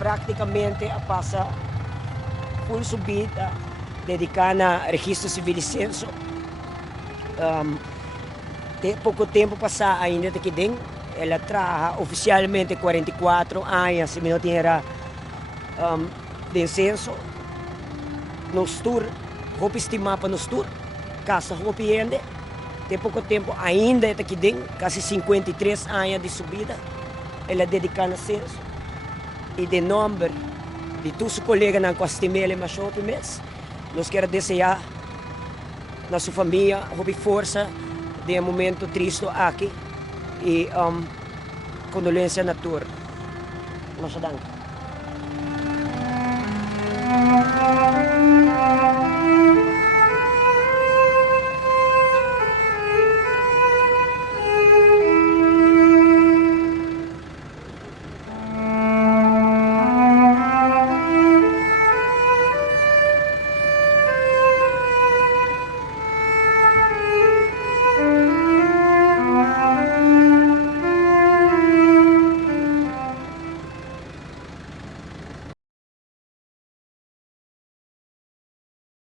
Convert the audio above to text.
praticamente a passa full subida, dedicada a registro civil e censo. Pouco tempo passa ainda aqui dentro, ela trabalha oficialmente 44 anos, se não tinha de censo. Nos tour, vou estimar para nos tour, casa vou ainda. Tem pouco tempo ainda aqui dentro, quase 53 anos de subida, ela dedicada a censo. E de nome de todos os colegas na Costimele Machope mês, nós queremos desejar na sua família, força de um momento triste aqui e condolência na tour. Nossa dança.